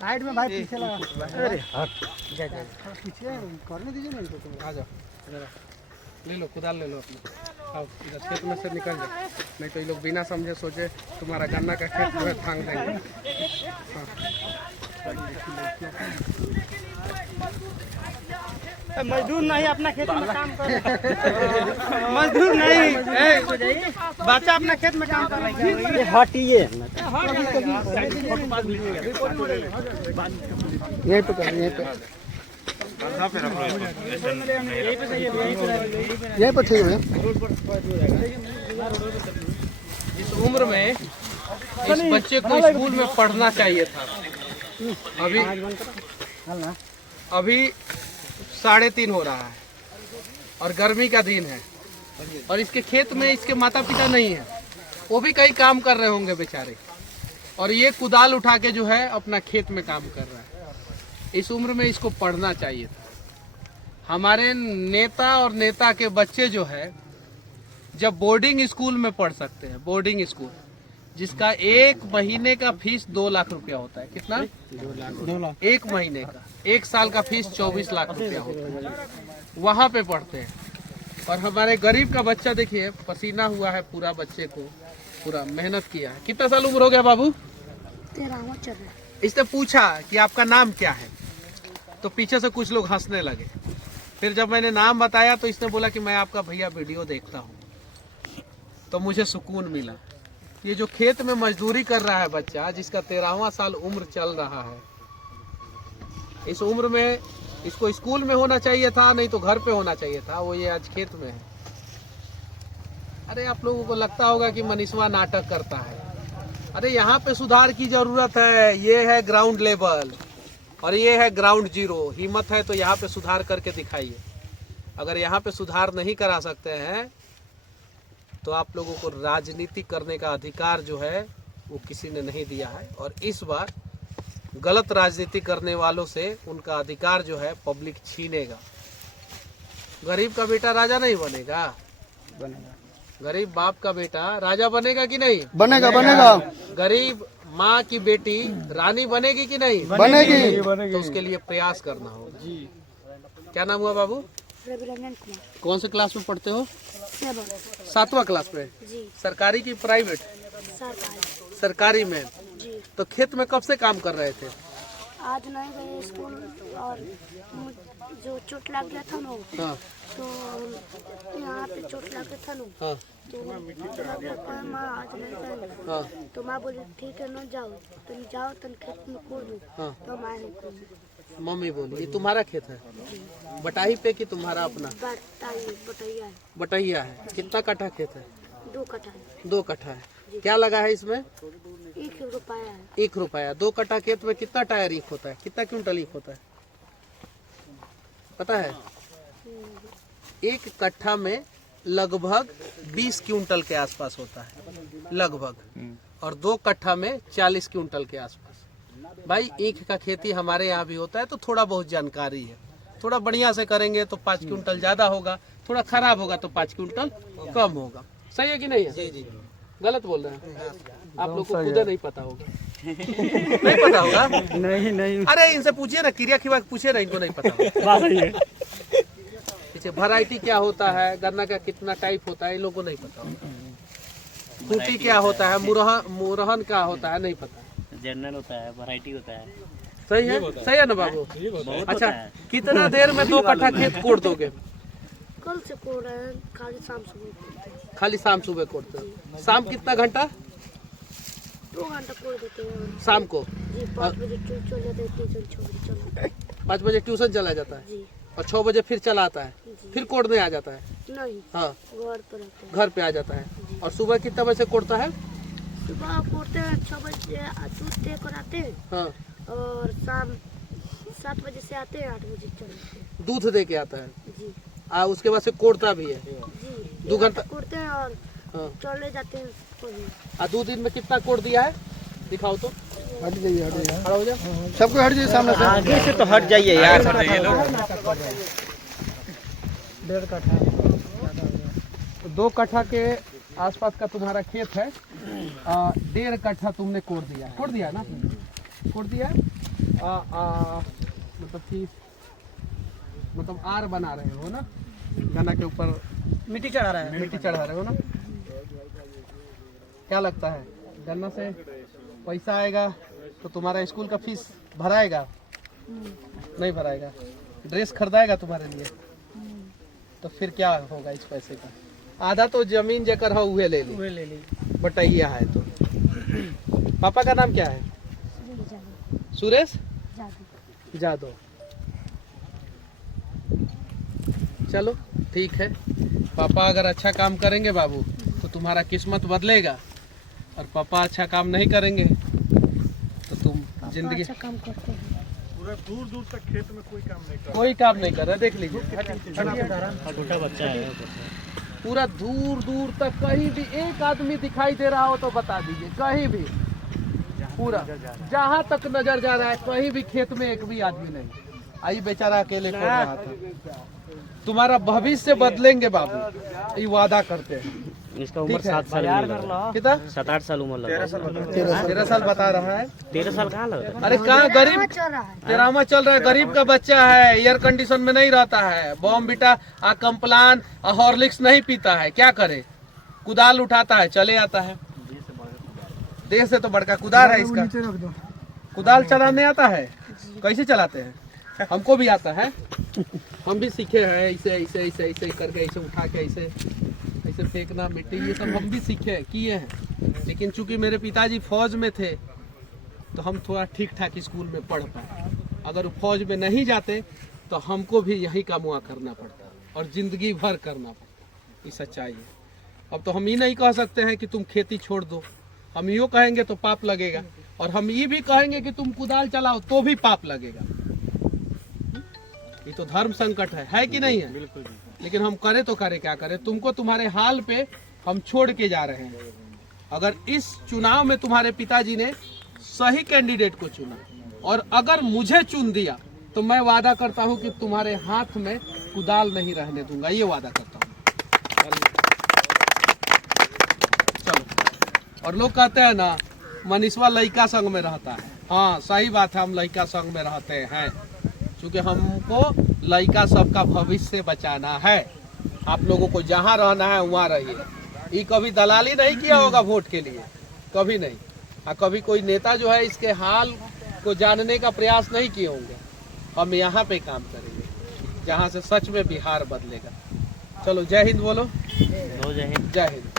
Side में भाई पीछे लगा। अरे हट पीछे करने दीजिए ना इनको। आ जाओ जरा ले लो, कुदाल ले लो अपना। आओ इधर खेत में से निकल जाओ, नहीं तो ये लोग बिना समझे सोचे तुम्हारा गन्ना का खेत जो है भांग देंगे। मजदूर नहीं अपना खेत में काम कर मजदूर नहीं बच्चा अपना खेत में काम कर रहा है। हटिए यहीं पे कर, यहीं पे यहीं पर ठीक है। इस उम्र में इस बच्चे को स्कूल में पढ़ना चाहिए था। अभी 3:30 हो रहा है और गर्मी का दिन है और इसके खेत में इसके माता पिता नहीं है, वो भी कहीं काम कर रहे होंगे बेचारे, और ये कुदाल उठा के जो है अपना खेत में काम कर रहा है। इस उम्र में इसको पढ़ना चाहिए था। हमारे नेता और नेता के बच्चे जो है जब बोर्डिंग स्कूल में पढ़ सकते हैं, बोर्डिंग स्कूल जिसका 1 महीने का फीस 2 लाख रुपया होता है। कितना? 2 लाख 1 महीने का। 1 साल का फीस 24 लाख रुपया होता है, वहाँ पे पढ़ते हैं। और हमारे गरीब का बच्चा देखिए पसीना हुआ है पूरा, बच्चे को पूरा मेहनत किया है। कितना साल उम्र हो गया बाबू? 13वां चल रहा है। इसने पूछा कि आपका नाम क्या है, तो पीछे से कुछ लोग हंसने लगे। फिर जब मैंने नाम बताया तो इसने बोला कि मैं आपका भैया वीडियो देखता हूँ, तो मुझे सुकून मिला। ये जो खेत में मजदूरी कर रहा है बच्चा, जिसका 13वां साल उम्र चल रहा है, इस उम्र में इसको स्कूल में होना चाहिए था, नहीं तो घर पे होना चाहिए था। वो ये आज खेत में है। अरे आप लोगों को लगता होगा कि मनीषवा नाटक करता है। अरे यहाँ पे सुधार की जरूरत है। ये है ग्राउंड लेवल और ये है ग्राउंड जीरो। हिम्मत है तो यहाँ पे सुधार करके दिखाइए। अगर यहाँ पे सुधार नहीं करा सकते हैं तो आप लोगों को राजनीति करने का अधिकार जो है वो किसी ने नहीं दिया है। और इस बार गलत राजनीति करने वालों से उनका अधिकार जो है पब्लिक छीनेगा। गरीब का बेटा राजा नहीं बनेगा, गरीब बाप का बेटा राजा बनेगा कि नहीं? बनेगा बनेगा। गरीब माँ की बेटी रानी बनेगी कि नहीं? बनेगी। तो उसके लिए प्रयास करना होगा। क्या नाम हुआ बाबू? रविरंजन कुमार। कौन से क्लास में पढ़ते हो? 7वां क्लास में। जी। सरकारी की प्राइवेट? सरकारी में। जी। तो खेत में कब से काम कर रहे थे? आज नहीं गए स्कूल और जो चोट लग गया था ना, हाँ। तो यहाँ पे चोट लग गया था ना, हाँ। तो माँ आज नहीं गए। हाँ। तो माँ बोली ठीक है ना जाओ, तुम जाओ तुम खेत में कूदो। हाँ। तो माँ ने कूदी। मम्मी बोली ये तुम्हारा खेत है? बटाई पे कि तुम्हारा अपना? बटैया है। बटैया है। कितना कट्ठा खेत है? 2 कट्ठा है। 2 कट्ठा है। क्या लगा है इसमें? 1 रुपया है। 1 रुपया। 2 कट्ठा खेत में कितना टायर ईख होता है? कितना क्विंटल ईख होता है पता है? 1 कट्ठा में लगभग 20 क्विंटल के आसपास होता है लगभग, और 2 कट्ठा में 40 क्विंटल के आसपास। भाई ईख का खेती हमारे यहाँ भी होता है, तो थोड़ा बहुत जानकारी है। थोड़ा बढ़िया से करेंगे तो 5 क्विंटल ज्यादा होगा, थोड़ा खराब होगा तो 5 क्विंटल कम होगा। सही है कि नहीं है? जी जी। गलत बोल रहे हैं आप लोग को? खुद नहीं पता होगा। नहीं पता होगा? नहीं। अरे इनसे पूछिए ना, क्रिया खिवा पूछिए ना, इनको नहीं पता होगा। पीछे वैरायटी क्या होता है, गन्ना का कितना टाइप होता है, इन लोगों को नहीं पता होगा। खूटी क्या होता है, मुरहन क्या होता है, नहीं पता। जनरल होता है, वैरायटी होता है। सही है ना बाबू? अच्छा, कितना देर में 2 कट्ठा खेत कोड़ दोगे? कल से कोड़ रहे हैं, खाली शाम सुबह। खाली शाम सुबह कोड़ते हो? शाम कितना घंटा? 2 घंटा कोड़ देते हैं शाम को। जी। 5 बजे चल जाते हैं ट्यूशन। 5 बजे ट्यूशन चला जाता है जी। और 6 बजे फिर चला आता है, फिर कोड़ने आ जाता है? नहीं। हाँ, घर पर रहते हैं। घर पे आ जाता है। और सुबह कितना बजे से कोड़ता है? सुबह कोड़ते हैं 6 बजे, दूध दे कर आते हैं। हाँ। और शाम 7 बजे से आते हैं, 8 बजे चले जाते हैं। दूध दे के आता है जी। उसके बाद से कोड़ता भी है? जी। 2 घंटा कोड़ते हैं और हाँ। चले जाते हैं। 2 दिन में कितना कोड़ दिया है? दिखाओ तो। हट जाइए खड़ा हो जाओ। सबको हट जाइए सामने से। आगे से तो हट जाइए यार। 1.5 कट्ठा। तो 2 कट्ठा के आसपास का तुम्हारा खेत है 1.5 कट्ठा तुमने कोड़ दिया ना, कोड़ दिया मतलब कि मतलब आर बना रहे हो ना, गन्ना के ऊपर मिट्टी चढ़ा रहा है। मिट्टी चढ़ा रहे हो ना। क्या लगता है गन्ना से पैसा आएगा तो तुम्हारा स्कूल का फीस भराएगा? नहीं भराएगा। ड्रेस खरीदाएगा तुम्हारे लिए? तो फिर क्या होगा इस पैसे का? आधा तो जमीन जेकर हो उहे ले ली बटैया है। तो पापा का नाम क्या है? सुरेश जादव। चलो ठीक है, पापा अगर अच्छा काम करेंगे बाबू तो तुम्हारा किस्मत बदलेगा, और पापा अच्छा काम नहीं करेंगे तो तुम जिंदगी अच्छा काम करते हैं। पूरा दूर दूर तक खेत में कोई काम नहीं कोई काम नहीं कर रहा। देख लीजिए छोटा बच्चा है। पूरा दूर दूर तक कहीं भी एक आदमी दिखाई दे रहा हो तो बता दीजिए, कहीं भी पूरा जहाँ तक नजर जा रहा है कहीं भी खेत में एक भी आदमी नहीं। आई बेचारा अकेले कर रहा था। तुम्हारा भविष्य बदलेंगे बाबू, ये वादा करते हैं। इसका उम्र ठीक है। 7 साल कितना? 7-8 साल उम्र लग रहा है। 13 साल बता रहा है। 13 साल कहाँ लग रहा अरे कहाँ गरीब चल रहा है। ड्रामा चल रहा है। गरीब का बच्चा है, एयर कंडीशन में नहीं रहता है, बॉम्बिटा कम्प्लान हॉर्लिक्स नहीं पीता है, क्या करे? कुदाल उठाता है, चले आता है। देश से तो बड़का कुदाल है इसका। कुदाल चलाने आता है? कैसे चलाते हैं? हमको भी आता है, हम भी सीखे हैं। ऐसे ऐसे ऐसे ऐसे करके ऐसे उठा के ऐसे ऐसे फेंकना मिट्टी, ये सब हम भी सीखे किए हैं। लेकिन चूंकि मेरे पिताजी फौज में थे तो हम थोड़ा ठीक ठाक स्कूल में पढ़ पाए। अगर फौज में नहीं जाते तो हमको भी यही काम हुआ करना पड़ता और जिंदगी भर करना पड़ता। ये सच्चाई है। अब तो हम ये नहीं कह सकते हैं कि तुम खेती छोड़ दो। हम यूँ कहेंगे तो पाप लगेगा, और हम ये भी कहेंगे कि तुम कुदाल चलाओ तो भी पाप लगेगा। ये तो धर्म संकट है कि नहीं है? बिल्कुल। लेकिन हम करें तो करें क्या करें? तुमको तुम्हारे हाल पे हम छोड़ के जा रहे हैं। अगर इस चुनाव में तुम्हारे पिताजी ने सही कैंडिडेट को चुना और अगर मुझे चुन दिया तो मैं वादा करता हूं कि तुम्हारे हाथ में कुदाल नहीं रहने दूंगा, ये वादा करता हूं। चलो। और लोग कहते हैं ना मनीषवा लड़का संग में रहता है। हाँ सही बात है, हम लड़का संग में रहते हैं क्योंकि हमको लड़का सबका भविष्य बचाना है। आप लोगों को जहाँ रहना है वहाँ रहिए। ये कभी दलाली नहीं किया होगा वोट के लिए, कभी नहीं। कभी कोई नेता जो है इसके हाल को जानने का प्रयास नहीं किए होंगे। हम यहाँ पे काम करेंगे जहाँ से सच में बिहार बदलेगा। चलो जय हिंद बोलो। है। जय हिंद।